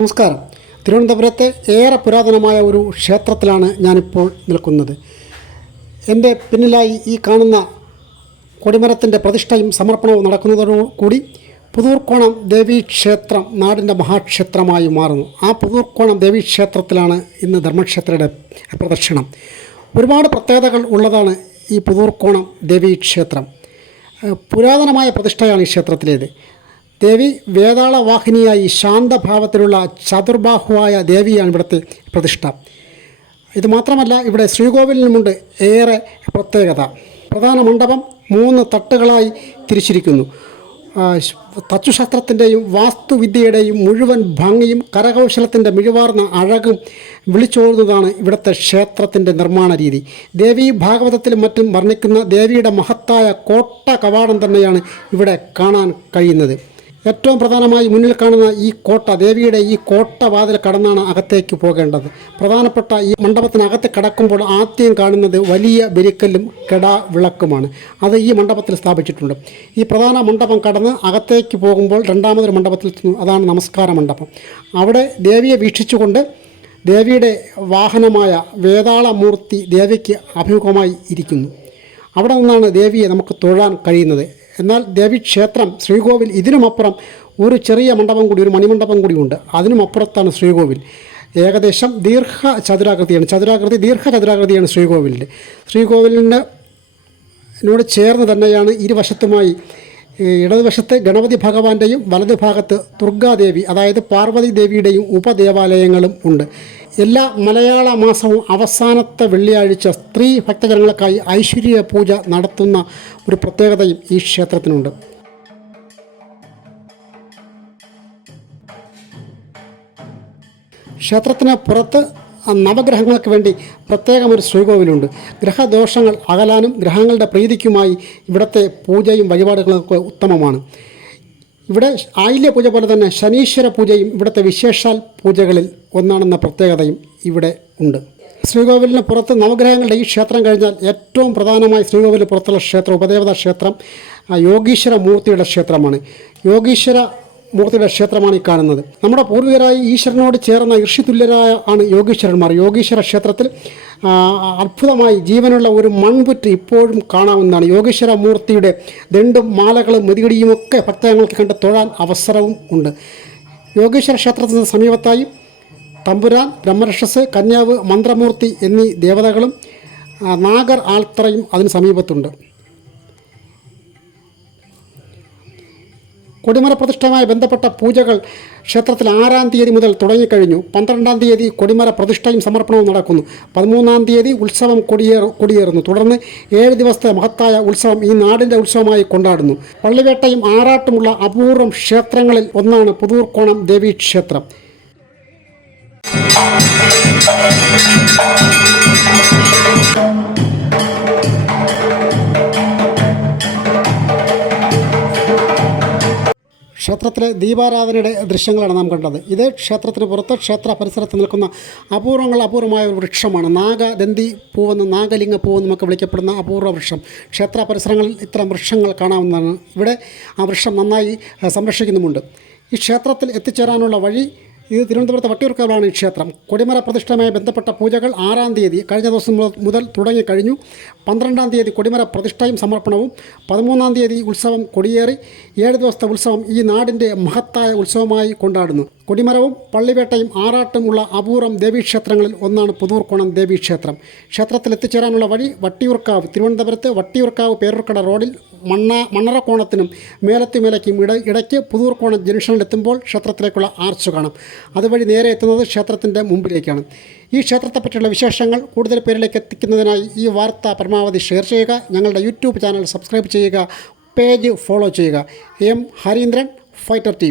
നമസ്കാരം. തിരുവനന്തപുരത്തെ ഏറെ പുരാതനമായ ഒരു ക്ഷേത്രത്തിലാണ് ഞാനിപ്പോൾ നിൽക്കുന്നത്. എന്റെ പിന്നിലായി ഈ കാണുന്ന കൊടിമരത്തിന്റെ പ്രതിഷ്ഠയും സമർപ്പണവും നടക്കുന്നതോടുകൂടി പുതൂർക്കോണം ദേവീക്ഷേത്രം നാടിന്റെ മഹാക്ഷേത്രമായി മാറുന്നു. ആ പുതൂർക്കോണം ദേവീക്ഷേത്രത്തിലാണ് ഇന്ന് ധർമ്മക്ഷേത്രയുടെ പ്രദക്ഷിണം. ഒരുപാട് പ്രത്യേകതകൾ ഉള്ളതാണ് ഈ പുതൂർക്കോണം ദേവീക്ഷേത്രം പുരാതനമായ പ്രതിഷ്ഠയാണ് ഈ ക്ഷേത്രത്തിലേത്. ദേവി വേതാളവാഹിനിയായി ശാന്തഭാവത്തിലുള്ള ചതുർബാഹുവായ ദേവിയാണ് ഇവിടുത്തെ പ്രതിഷ്ഠ. ഇത് മാത്രമല്ല ഇവിടെ ശ്രീകോവിലിനുമുണ്ട് ഏറെ പ്രത്യേകത. പ്രധാന മണ്ഡപം മൂന്ന് തട്ടുകളായി തിരിച്ചിരിക്കുന്നു. തച്ചുശാസ്ത്രത്തിന്റെയും വാസ്തുവിദ്യയുടെയും മുഴുവൻ ഭംഗിയും കരകൗശലത്തിന്റെ മിഴിവാർന്ന അഴകും വിളിച്ചോതുന്നതാണ് ഇവിടുത്തെ ക്ഷേത്രത്തിന്റെ നിർമ്മാണ രീതി. ദേവി ഭാഗവതത്തിലും മറ്റും വർണിക്കുന്ന ദേവിയുടെ മഹത്തായ കോട്ട കവാടം തന്നെയാണ് ഇവിടെ കാണാൻ കഴിയുന്നത്. ഏറ്റവും പ്രധാനമായി മുന്നിൽ കാണുന്ന ഈ കോട്ട ദേവിയുടെ ഈ കോട്ട വാതിൽ കടന്നാണ് അകത്തേക്ക് പോകേണ്ടത്. പ്രധാനപ്പെട്ട ഈ മണ്ഡപത്തിനകത്ത് കടക്കുമ്പോൾ ആദ്യം കാണുന്നത് വലിയ ബലിക്കല്ലും കെടാ വിളക്കുമാണ് അത് ഈ മണ്ഡപത്തിൽ സ്ഥാപിച്ചിട്ടുണ്ട്. ഈ പ്രധാന മണ്ഡപം കടന്ന് അകത്തേക്ക് പോകുമ്പോൾ രണ്ടാമതൊരു മണ്ഡപത്തിൽ അതാണ് നമസ്കാര മണ്ഡപം. അവിടെ ദേവിയെ വീക്ഷിച്ചുകൊണ്ട് ദേവിയുടെ വാഹനമായ വേതാളമൂർത്തി ദേവിക്ക് അഭിമുഖമായി ഇരിക്കുന്നു. അവിടെ നിന്നാണ് ദേവിയെ നമുക്ക് തൊഴാൻ കഴിയുന്നത്. എന്നാൽ ദേവീക്ഷേത്രം ശ്രീകോവിൽ ഇതിനുമപ്പുറം ഒരു ചെറിയ മണ്ഡപം കൂടി ഒരു മണിമണ്ഡപം കൂടിയുണ്ട്. അതിനുമപ്പുറത്താണ് ശ്രീകോവിൽ. ഏകദേശം ദീർഘ ചതുരാകൃതിയാണ് ചതുരാകൃതി ദീർഘ ചതുരാകൃതിയാണ് ശ്രീകോവിലിന്റെ. ശ്രീകോവിലിന് ഇതിനോട് ചേർന്ന് തന്നെയാണ് ഇരുവശത്തുമായി ഇടതുവശത്ത് ഗണപതി ഭഗവാന്റെയും വലതുഭാഗത്ത് ദുർഗാദേവി അതായത് പാർവതി ദേവിയുടെയും ഉപദേവാലയങ്ങളും ഉണ്ട്. എല്ലാ മലയാള മാസവും അവസാനത്തെ വെള്ളിയാഴ്ച സ്ത്രീ ഭക്തജനങ്ങൾക്കായി ഐശ്വര്യ പൂജ നടത്തുന്ന ഒരു പ്രത്യേകതയും ഈ ക്ഷേത്രത്തിനുണ്ട്. ക്ഷേത്രത്തിന് പുറത്ത് നവഗ്രഹങ്ങൾക്ക് വേണ്ടി പ്രത്യേകം ഒരു ശ്രീകോവിലുണ്ട്. ഗ്രഹദോഷങ്ങൾ അകലാനും ഗ്രഹങ്ങളുടെ പ്രീതിക്കുമായി ഇവിടുത്തെ പൂജയും വഴിപാടുകളൊക്കെ ഉത്തമമാണ്. ഇവിടെ ആയില്യ പൂജ പോലെ തന്നെ ശനീശ്വര പൂജയും ഇവിടുത്തെ വിശേഷാൽ പൂജകളിൽ ഒന്നാണെന്ന പ്രത്യേകതയും ഇവിടെ ഉണ്ട്. ശ്രീകോവിലിന് പുറത്ത് നവഗ്രഹങ്ങളുടെ ഈ ക്ഷേത്രം കഴിഞ്ഞാൽ ഏറ്റവും പ്രധാനമായി ശ്രീകോവിലിന് പുറത്തുള്ള ക്ഷേത്രം ഉപദേവതാ ക്ഷേത്രം യോഗീശ്വര മൂർത്തിയുടെ ക്ഷേത്രമാണ്. യോഗീശ്വര മൂർത്തിയുടെ ക്ഷേത്രമാണ് ഈ കാണുന്നത്. നമ്മുടെ പൂർവികരായി ഈശ്വരനോട് ചേർന്ന ഋഷിതുല്യരായ ആണ് യോഗീശ്വരന്മാർ. യോഗീശ്വര ക്ഷേത്രത്തിൽ അത്ഭുതമായി ജീവനുള്ള ഒരു മൺപുറ്റ് ഇപ്പോഴും കാണാവുന്നതാണ്. യോഗീശ്വര മൂർത്തിയുടെ ദണ്ടും മാലകളും മുതികടിയുമൊക്കെ ഭക്തജനങ്ങൾക്ക് കണ്ട് തൊഴാൻ അവസരവും ഉണ്ട്. യോഗീശ്വര ക്ഷേത്രത്തിന് സമീപത്തായി തമ്പുരാൻ ബ്രഹ്മരക്ഷസ് കന്യാവ് മന്ത്രമൂർത്തി എന്നീ ദേവതകളും നാഗർ ആൽത്തറയും അതിന് സമീപത്തുണ്ട്. കൊടിമര പ്രതിഷ്ഠയുമായി ബന്ധപ്പെട്ട പൂജകൾ ക്ഷേത്രത്തിൽ ആറാം തീയതി മുതൽ തുടങ്ങിക്കഴിഞ്ഞു. പന്ത്രണ്ടാം തീയതി കൊടിമര പ്രതിഷ്ഠയും സമർപ്പണവും നടക്കുന്നു. പതിമൂന്നാം തീയതി ഉത്സവം കൊടിയേറ കൊടിയേറുന്നു. തുടർന്ന് ഏഴ് ദിവസത്തെ മഹത്തായ ഉത്സവം ഈ നാടിന്റെ ഉത്സവമായി കൊണ്ടാടുന്നു. പള്ളിവേട്ടയും ആറാട്ടുമുള്ള അപൂർവം ക്ഷേത്രങ്ങളിൽ ഒന്നാണ് പുതൂർക്കോണം ദേവീ ക്ഷേത്രം ക്ഷേത്രത്തിലെ ദീപാരാധനയുടെ ദൃശ്യങ്ങളാണ് നാം കണ്ടത്. ഇതേ ക്ഷേത്രത്തിന് പുറത്ത് ക്ഷേത്ര പരിസരത്ത് നിൽക്കുന്ന അപൂർവങ്ങൾ അപൂർവമായ ഒരു വൃക്ഷമാണ്. നാഗദന്തി പൂവെന്ന് നാഗലിംഗ പൂവെന്ന് നമുക്ക് വിളിക്കപ്പെടുന്ന അപൂർവ വൃക്ഷം. ക്ഷേത്ര പരിസരങ്ങളിൽ ഇത്തരം വൃക്ഷങ്ങൾ കാണാവുന്നതാണ്. ഇവിടെ ആ വൃക്ഷം നന്നായി സംരക്ഷിക്കുന്നുമുണ്ട്. ഈ ക്ഷേത്രത്തിൽ എത്തിച്ചേരാനുള്ള വഴി ഇത് തിരുവനന്തപുരത്ത് വട്ടിയൂർക്കാവിലാണ് ഈ ക്ഷേത്രം. കൊടിമര പ്രതിഷ്ഠയുമായി ബന്ധപ്പെട്ട പൂജകൾ ആറാം തീയതി കഴിഞ്ഞ ദിവസം മുതൽ- തുടങ്ങി തുടങ്ങിക്കഴിഞ്ഞു പന്ത്രണ്ടാം തീയതി കൊടിമര പ്രതിഷ്ഠയും സമർപ്പണവും പതിമൂന്നാം തീയതി ഉത്സവം കൊടിയേറി ഏഴ് ദിവസത്തെ ഉത്സവം ഈ നാടിന്റെ മഹത്തായ ഉത്സവമായി കൊണ്ടാടുന്നു. കൊടിമരവും പള്ളിവേട്ടയും ആറാട്ടുമുള്ള അപൂർവം ദേവീക്ഷേത്രങ്ങളിൽ ഒന്നാണ് പുതൂർക്കോണം ദേവീക്ഷേത്രം. ക്ഷേത്രത്തിൽ എത്തിച്ചേരാനുള്ള വഴി വട്ടിയൂർക്കാവ് തിരുവനന്തപുരത്ത് വട്ടിയൂർക്കാവ് പേരൂർക്കട റോഡിൽ മണ്ണ മണ്ണറക്കോണത്തിനും മേലത്തുമേലയ്ക്കും ഇട ഇടയ്ക്ക് പുതൂർക്കോണം ജംഗ്ഷനിലെത്തുമ്പോൾ ക്ഷേത്രത്തിലേക്കുള്ള ആർച്ച് കാണും. അതുവഴി നേരെ എത്തുന്നത് ക്ഷേത്രത്തിന്റെ മുമ്പിലേക്കാണ്. ഈ ക്ഷേത്രത്തെപ്പറ്റിയുള്ള വിശേഷങ്ങൾ കൂടുതൽ പേരിലേക്ക് എത്തിക്കുന്നതിനായി ഈ വാർത്ത പരമാവധി ഷെയർ ചെയ്യുക. ഞങ്ങളുടെ യൂട്യൂബ് ചാനൽ സബ്സ്ക്രൈബ് ചെയ്യുക. പേജ് ഫോളോ ചെയ്യുക. M Harindran fighter T